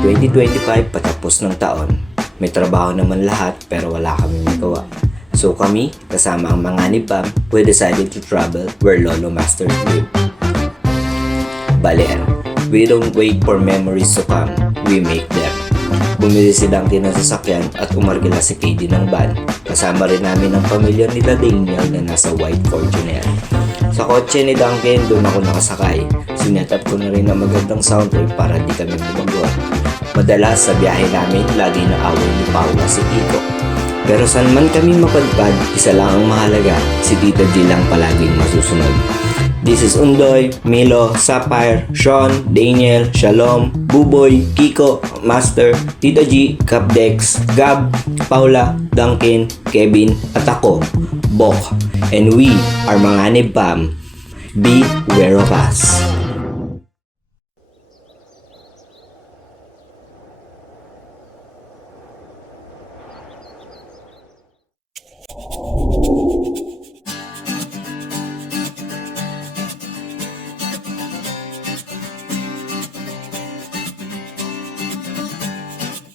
2025 patapos ng taon. May trabaho naman lahat pero wala kami magawa. So kami, kasama ang mga ni Pam, we decided to travel where Lolo Masters live. Bale, we don't wait for memories to come, we make them. Bumili si Duncan ng sasakyan at umargila si KD ng van. Kasama rin namin ang pamilya nila Daniel na nasa white Fortuner. Sa kotse ni Duncan, doon ako nakasakay. Sinet up ko na rin ang magandang soundtrack para di kami mabagwa. Madalas sa biyahe namin, lagi na away ni Paula si Kiko. Pero saan man kami mapadpad, isa lang ang mahalaga, si Tita G lang palaging masusunod. This is Undoy, Milo, Sapphire, Sean, Daniel, Shalom, Buboy, Kiko, Master, Tita G, Capdex, Gab, Paula, Duncan, Kevin, at ako, Bok. And we are mga ni Pam. Beware of us.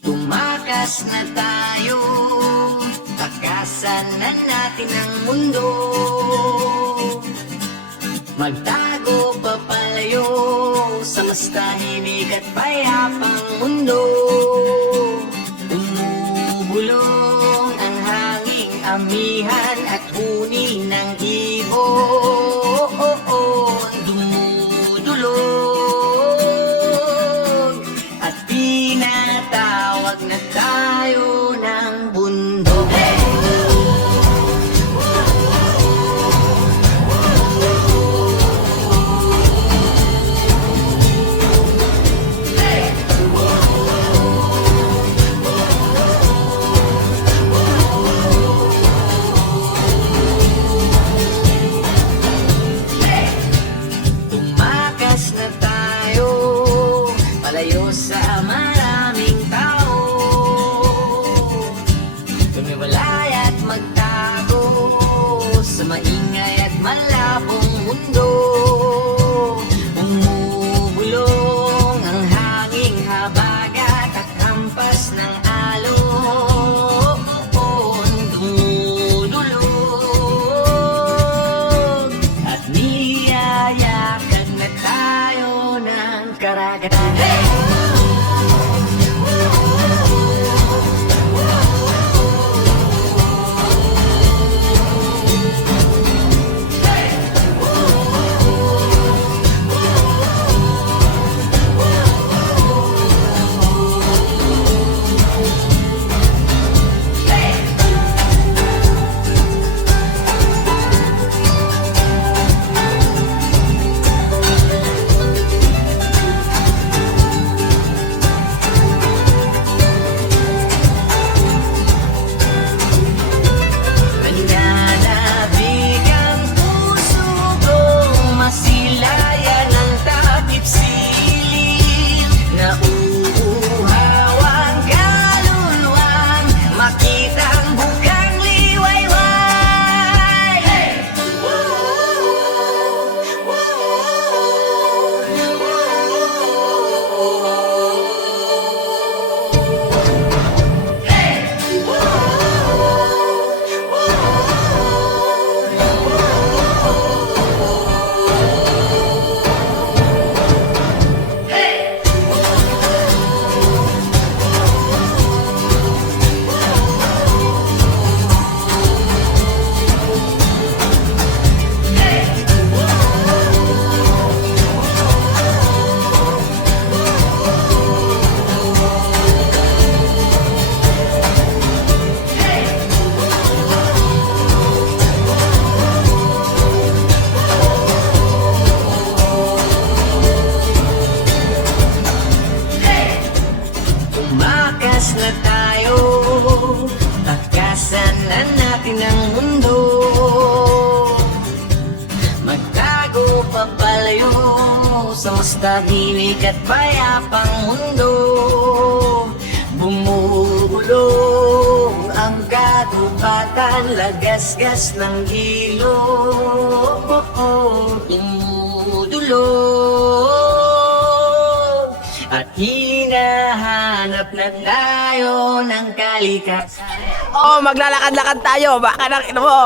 Tumakas na tayo, takasan na natin ang mundo. Magtago papalayo sa mas tahimik at payapang mundo. Umugulong ang hanging amihan at huni ng ibon. Dumudulog at pinatawag na tayo ng bundok. Tumakas na tayo, palayo sa maraming tao. Tumiwalay at magtago sa maingay at malabong mundo. Umubulong ang hanging habagat at hampas ng alon. Dumudulog at niyayakan na tayo ng karagatan. Nananabig ang puso kong masilayan ang takip silid. Nauuhaw ang kaluluwang makita ang bukang liwayway. Tumakas na tayo, takasan na natin ang mundo. Magtago papalayo sa mas tahimik at payapang mundo. Bumubulong ang katupatan, lagasgas ng ilog. Dumudulog at hinahanap na tayo ng kalikasan. Oh, maglalakad-lakad tayo. Baka nang ino mo.